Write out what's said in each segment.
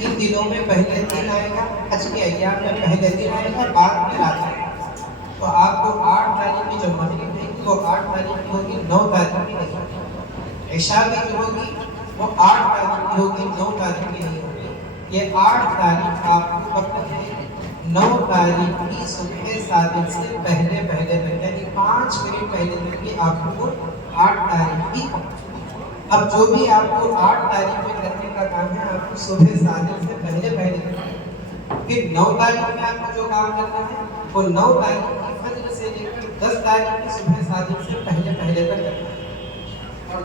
ان دنوں میں پہلے دن آئے گا، حج کے ایام میں پہلے دن آئے گا، بعد میں رات آئے گا۔ تو آپ کو 8 تاریخ کی جو مغرب ہے وہ 8 تاریخ کی ہوگی، 9 تاریخ کی نہیں ہوگی۔ عشاء بھی جو ہوگی وہ 8 تاریخ کی ہوگی، 9 تاریخ کی نہیں ہوگی۔ یہ 8 تاریخ آپ کو کب تک ہے؟ 9 تاریخ کی صبح صادق سے پہلے تک، یعنی 5 منٹ پہلے تک کی آپ کو 8 تاریخ کی۔ اب جو بھی آپ کو 8 تاریخ میں کرنے کا کام ہے، آپ کو صبح صادق سے پہلے تک۔ پھر 9 تاریخ میں آپ کو جو کام کرنا ہے وہ 9 تاریخ کی فجر سے لے کر 10 تاریخ کی صبح صادق سے پہلے تک کرنا ہے۔ اور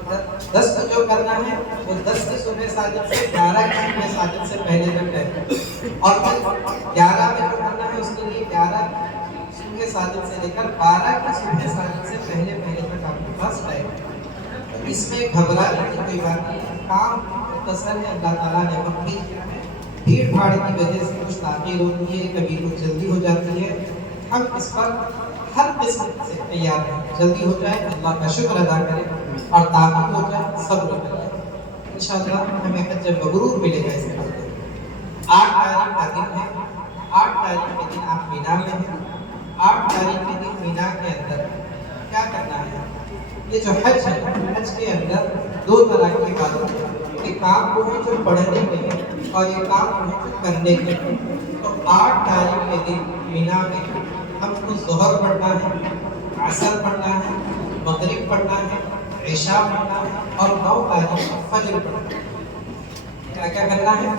10 کو جو کرنا ہے وہ 10 کی صبح صادق سے 11 کی صبح صادق سے پہلے تک کرنا ہے۔ اور پھر 11 میں جو کرنا ہے اس کے لیے 11 کی صبح صادق سے لے کر 12 کی صبح صادق سے پہلے تک آپ کے پاس رہے گا۔ اس میں گھبرانے کی کوئی بات نہیں ہے، کام مختصر ہے، اللہ تعالیٰ نے وقت بھی دیا ہے۔ بھیڑ بھاڑ کی وجہ سے کچھ تاخیر ہوتی ہے، کبھی کچھ جلدی ہو جاتی ہے۔ ہم اس پر ہر قسم سے تیار ہیں، جلدی ہو جائے اللہ کا شکر ادا کریں، اور تاخیر ہو جائے صبر کریں، انشاءاللہ ہمیں حج مبرور ملے گا اس کے بعد۔ 8 تاریخ کا دن ہے، 8 تاریخ کے دن آپ مینا میں ہیں۔ 8 تاریخ کے دن مینا کے اندر کیا کرنا ہے؟ یہ جو حج ہے، حج کے اندر 2 طرح کی باتیں ہیں، ایک کام وہ ہے جو پڑھنے کے ہیں اور ایک کام وہ ہے جو کرنے کے ہیں۔ تو 8 تاریخ کے دن مینا میں ہم کو ظہر پڑھنا ہے، عصر پڑھنا ہے، مغرب پڑھنا ہے، عشاء پڑھنا ہے، اور 9 تاریخ کو فجر پڑھنا ہے۔ کیا کرنا ہے؟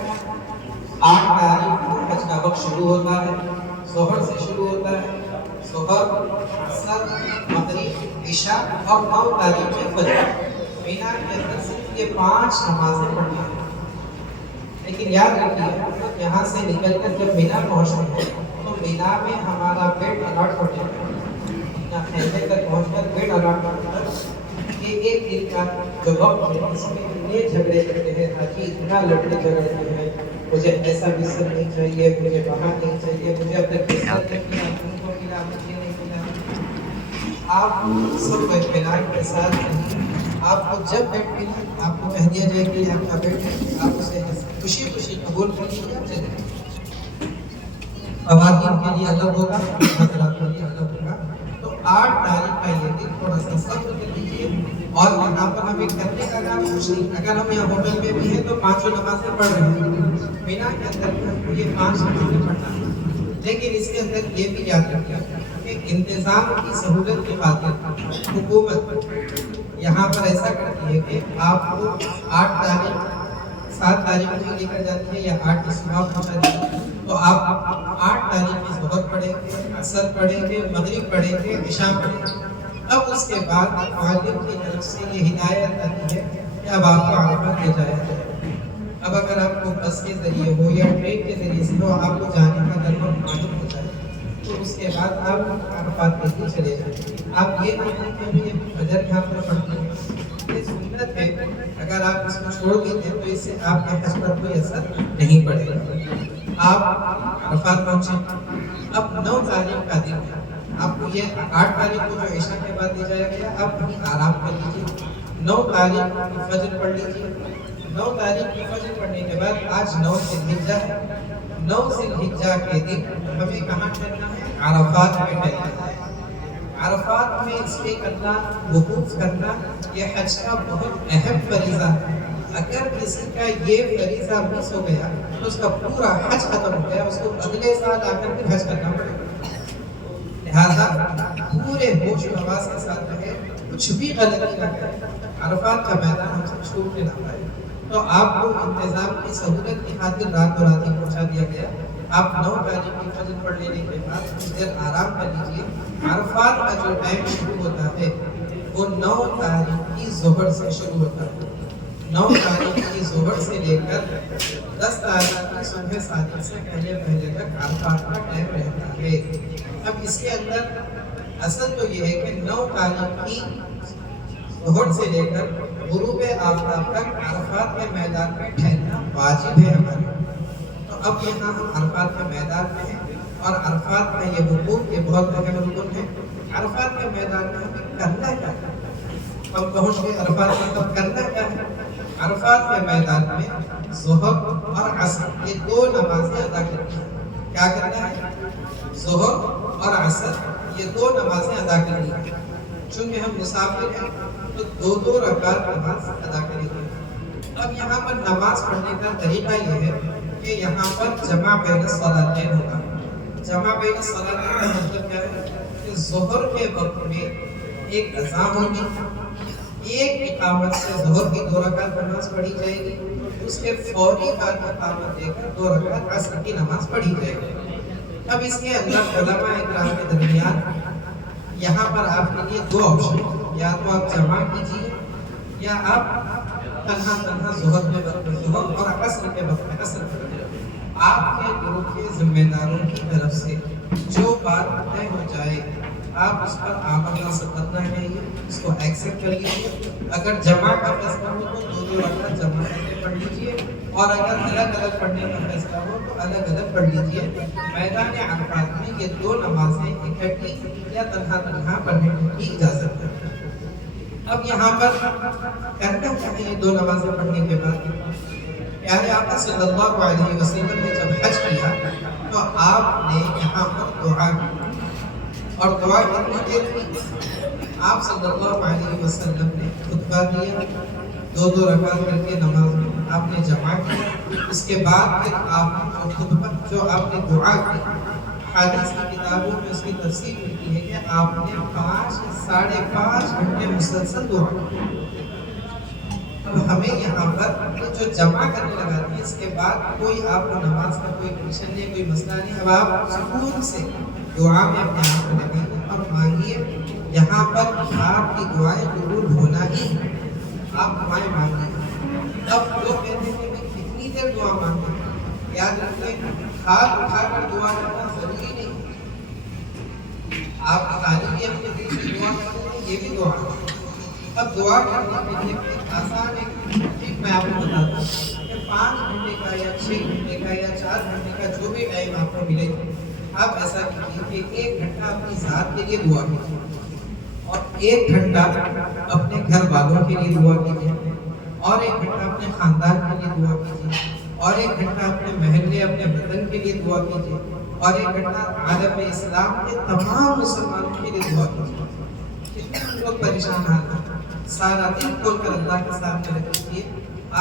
8 تاریخ کو حج کا وقت شروع ہوتا ہے، ظہر سے شروع ہوتا ہے، ظہر، عصر، مغرب، عشاء، اور 9 تاریخ میں فجر۔ مینا کے اندر صرف یہ 5 نمازیں پڑھنی ہیں۔ لیکن یاد رکھیے، یہاں سے نکل کر جب مینا پہنچتے ہیں تو مینا میں ہمارا بیڈ الاٹ ہو جائے گا۔ اپنا خیمے تک پہنچ کر بیڈ الاٹ کر یہ ایک دن کا جو وقت ہے، اس میں اتنے جھگڑے کرتے ہیں، تاکہ اتنا لڑتے جھگڑتے ہیں، مجھے ایسا بستر نہیں چاہیے، مجھے وہاں نہیں چاہیے، مجھے اپنے بستر نہیں ملا، تم کو ملا، مجھے نہیں ملا۔ آپ سب کو اطمینان کے ساتھ آپ کو جب بیڈ ملے آپ کو کہہ دیا جائے کہ آپ کا بیڈ ہے، آپ اسے خوشی خوشی قبول کر لیجیے، آپ چلے جائیں۔ خواتین کے لیے الگ ہوگا، حضرات کے لیے الگ ہوگا۔ تو 8 تاریخ کا یہ دن تھوڑا سا صبر کر لیجیے، اور یہاں پر ہمیں کرنے کا کام کچھ نہیں۔ اگر ہم یہاں ہوٹل میں بھی ہیں تو 5 نمازیں پڑھ رہے ہیں، مینا کے اندر بھی ہم کو یہ 5 نمازیں پڑھنا ہے۔ لیکن اس کے اندر یہ بھی یاد رکھیے کہ انتظام کی سہولت کی خاطر حکومت یہاں پر ایسا کرتی ہے کہ آپ کو 8 تاریخ 7 تاریخ کو لے کر جاتی ہے، یا 8 کی صبح پہنچا دیتی ہے۔ تو آپ 8 تاریخ کی ظہر پڑھیں گے، عصر پڑھیں گے، مغرب پڑھیں گے، عشاء پڑھیں گے۔ اب اس کے بعد معلم کی طرف سے یہ ہدایت آتی ہے کہ اب آپ کو عرفات لے جایا جائے۔ اب اگر آپ کو بس کے ذریعے ہو یا ٹرین کے ذریعے سے ہو، آپ کو جانے کا دربہ معلوم ہوتا ہے، تو اس کے بعد آپ عرفات کے لیے چلے جائیں۔ آپ یہ نہ کریں کہ یہ فجر یہاں پر پڑھتے ہیں، یہ سنت ہے، اگر آپ اس کو چھوڑ دیتے ہیں تو اس سے آپ کے حج پر کوئی اثر نہیں پڑے گا۔ آپ عرفات پہنچیں۔ اب 9 تاریخ کا دن ہے، آپ کو یہ 8 تاریخ کو جو عشاء کے بعد لے جایا گیا، آپ وہیں آرام کر لیجیے۔ 9 تاریخ کی فجر پڑھ لیجیے۔ 9 تاریخ کی فجر پڑھنے کے بعد آج 9 ذی الحجہ ہے، 9 ذی الحجہ کے دن ہمیں کہاں ٹھہرنا ہے؟ عرفات میں ٹھہرنا ہے۔ عرفات میں اسٹے کرنا، وقوف کرنا، یہ حج کا بہت اہم فریضہ ہے۔ اگر کسی کا یہ فریضہ مس ہو گیا تو اس کا پورا حج ختم ہو گیا، اس کو اگلے سال آ کر کے حج کرنا پڑے گا۔ لہٰذا پورے ہوش و حواس کے ساتھ رہے، کچھ بھی غلطی نہ کرے، عرفات کا میدان ہم سے چھوٹنے نہ پائے۔ تو آپ کو انتظام کی سہولت کی خاطر رات و رات ہی پہنچا دیا گیا۔ آپ 9 تاریخ کی فجر پڑھ لینے کے بعد کچھ دیر آرام کر لیجیے۔ عرفات کا جو ٹائم شروع ہوتا ہے وہ 9 تاریخ کی ظہر سے شروع ہوتا ہے۔ 9 تاریخ کی ظہر سے لے کر 10 تاریخ کی صبح صادق سے پہلے تک عرفات کا ٹائم رہتا ہے۔ اب اس کے اندر اصل تو یہ ہے کہ 9 تاریخ کی ظہر سے لے کر غروب آفتاب تک عرفات کے میدان میں ٹھہرنا واجب ہے ہمارے۔ تو اب یہاں ہم عرفات کے میدان میں ہیں، اور عرفات کا یہ وقوف یہ بہت اہم رکن ہے۔ عرفات کے میدان میں ہمیں کرنا کیا ہے؟ ہم پہنچ گئے عرفات میں، تب کرنا کیا ہے؟ عرفات کے میدان میں ظہر اور عصر یہ دو نمازیں ادا کرنی ہیں. کیا کرنا ہے؟ ظہر اور عصر یہ دو نمازیں ادا کرنی ہیں. چونکہ ہم مسافر ہیں تو دو دو رکعت نماز ادا کریں گے. اب یہاں پر نماز پڑھنے کا طریقہ یہ ہے کہ یہاں پر جمع بین الصلاتین ہوگا. جمع بین الصلاتین کا مطلب کیا ہے کہ ظہر کے وقت میں ایک اذان ہوگی، ایک اقامت سے ظہر کی 2 رکعت نماز پڑھی جائے گی، اس کے فوری بعد اقامت دے کر 2 رکعت عصر کی نماز پڑھی جائے گی. اب اس کے اندر علماء اکرام کے درمیان یہاں پر آپ کے لیے 2 آپشن، یا تو آپ جمع کیجیے یا آپ تنہا ظہر کے وقت میں ظہر اور عصر کے وقت میں عصر پڑھیے. آپ کے گروہ کے ذمہ داروں کی طرف سے جو بات طے ہو جائے آپ اس پر آمنا سمجھنا چاہیے، اس کو ایکسپٹ کر لیجیے. اگر جمع کا فیصلہ ہو تو 2 رکعت جمع کر کے پڑھ لیجیے، اور اگر الگ الگ پڑھنے کا فیصلہ ہو تو الگ الگ پڑھ لیجیے. میدان عرفات میں یہ 2 نمازیں اکٹھی یا تنہا پڑھنے کی اجازت ہے. اب یہاں پر کرنا کیا ہے یہ 2 نمازیں پڑھنے کے بعد؟ پیارے آقا صلی اللہ علیہ وسلم نے جب حج کیا تو آپ نے یہاں پر دعا کی، اور دعا کتنی دیر کی؟ آپ صلی اللہ علیہ وسلم نے خطبہ دیا، 2 رکعت کر کے نماز میں آپ نے جمع کیا. اس کے بعد پھر آپ خطبہ جو آپ نے دعا کی، حدیث کی کتابوں میں اس کی تفسیر لکھی ہے کہ آپ نے 5.5 گھنٹے مسلسل دعا کی. اب ہمیں یہاں پر جو جمع کرنے لگاتی ہے اس کے بعد کوئی آپ کو نماز کا کوئی ٹینشن نہیں، کوئی مسئلہ نہیں. اب آپ سکون سے دعا میں اپنے آپ کو لگائیے اور مانگیے. یہاں پر آپ کی دعائیں قبول ہونا ہی، آپ دعائیں مانگیے. اب لوگ کہتے ہیں کہ کتنی دیر دعا مانگیں؟ یاد رکھیں ہاتھ اٹھا کر دعا کرنا ضروری نہیں. آپ خالی بھی اپنے دل سے دعا کرتے ہیں، یہ بھی دعا ہے. اب دعا کرنے کے لیے ایک آسان ایک میں آپ کو بتاتا ہوں کہ 5 گھنٹے کا یا 6 گھنٹے کا یا 4 گھنٹے کا جو بھی ٹائم آپ کو ملے آپ ایسا کیجیے کہ 1 گھنٹہ اپنی ذات کے لیے دعا کیجیے، اور 1 گھنٹہ اپنے گھر والوں کے لیے دعا کیجیے، اور 1 گھنٹہ اپنے خاندان کے لیے دعا کیجیے، اور 1 گھنٹہ اپنے محلے اپنے وطن کے لیے دعا کیجیے، اور 1 گھنٹہ عالم اسلام کے تمام مسلمانوں کے لیے دعا کیجیے. کتنے لوگ پریشان حال ہیں، سارا دن کھول کر اللہ کے سامنے رکھیے.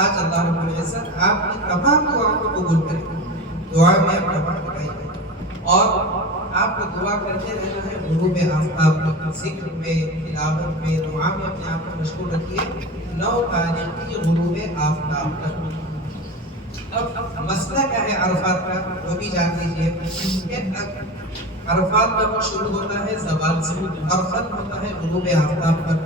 آج اللہ رب العزت آپ کی تمام دعاؤں کو قبول کرے. دعا میں اپنا وقت لگائیے، اور آپ کو دعا کرتے رہنا ہے. غروب آفتاب میں، ذکر میں، تلاوت میں، دعا میں اپنے آپ کو مشغول رکھیے 9 تاریخ کی غروب آفتاب تک. اب مسئلہ کیا ہے عرفات کا وہ بھی جان لیجیے. عرفات کا وقت شروع ہوتا ہے زوال سے اور ختم ہوتا ہے غروب آفتاب پر.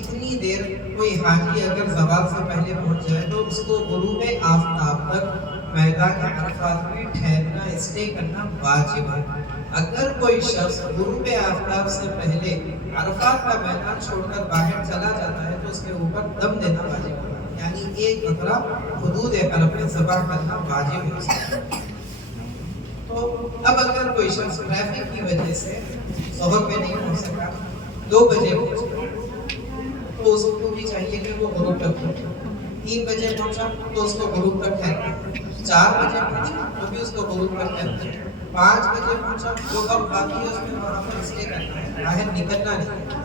اتنی دیر کوئی حاجی اگر زوال سے پہلے پہنچ جائے تو اس کو غروب آفتاب تک میدان عرفات میں ٹھہرنا، اسٹے کرنا واجب ہے. اگر کوئی شخص غروب آفتاب سے پہلے عرفات کا میدان چھوڑ کر باہر چلا جاتا ہے تو اس کے اوپر دم دینا واجب ہے، یعنی ایک بکرا حدود حرم میں ذبح کرنا واجب ہے. تو اب اگر کوئی شخص ٹریفک کی وجہ سے ظہر پہ نہیں پہنچ سکا، 2 بجے پہنچا تو اس کو بھی چاہیے کہ وہ غروب تک پہنچے. 3 بجے پہنچا تو اس کو غروب تک ٹھہرنا. 4 بجے پہنچا تو بھی اس کو غروب تک ٹھہرنا. 5 بجے پہنچا جو وقت باقی ہے اس میں وہاں پر اسٹے کرنا ہے، باہر نکلنا نہیں.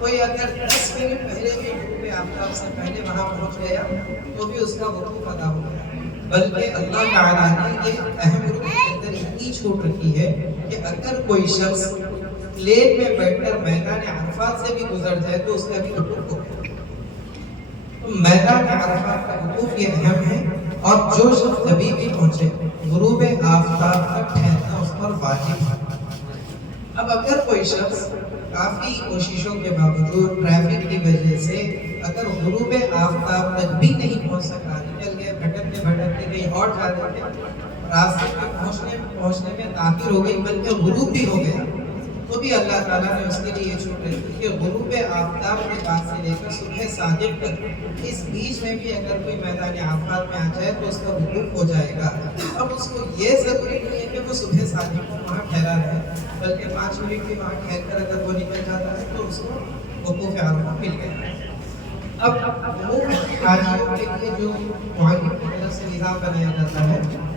کوئی اگر 10 منٹ پہلے بھی غروب آفتاب سے پہلے وہاں پہنچ گیا تو بھی اس کا وقوف ادا ہو گیا. بلکہ اللہ تعالیٰ نے یہ اہم رکن کے اندر اتنی چھوٹ رکھی ہے کہ اگر کوئی شخص پلین میں بیٹھ کر میدان عرفات سے بھی گزر جائے تو اس کا بھی وقوف ہو گیا. تو میدان عرفات کا وقوف یہ اہم ہے، اور جو شخص جبھی بھی پہنچے غروب آفتاب تک ٹھہرنا اس پر واجب ہے. اب اگر کوئی شخص کافی کوششوں کے باوجود ٹریفک کی وجہ سے اگر غروب آفتاب تک بھی نہیں پہنچ سکا، نکل گئے بھٹکتے کہیں اور جا رہے تھے، راستے میں پہنچنے میں تاخیر ہو گئی بلکہ غروب بھی ہو گیا، تو بھی اللہ تعالیٰ نے اس کے لیے یہ چھوٹ رکھی کہ غروب آفتاب کے بعد سے لے کر صبح صادق تک اس بیچ میں بھی اگر کوئی میدان عرفات میں آ جائے تو اس کا وقوف ہو جائے گا. اب اس کو یہ ضروری نہیں ہے کہ وہ صبح صادق کو وہاں ٹھہرا رہے، بلکہ 5 منٹ بھی وہاں ٹھہر کر اگر وہ نکل جاتا ہے تو اس کو وقوف عرفہ مل گیا. اب حاجیوں کے لیے جو معین طرف سے نظام بنایا جاتا ہے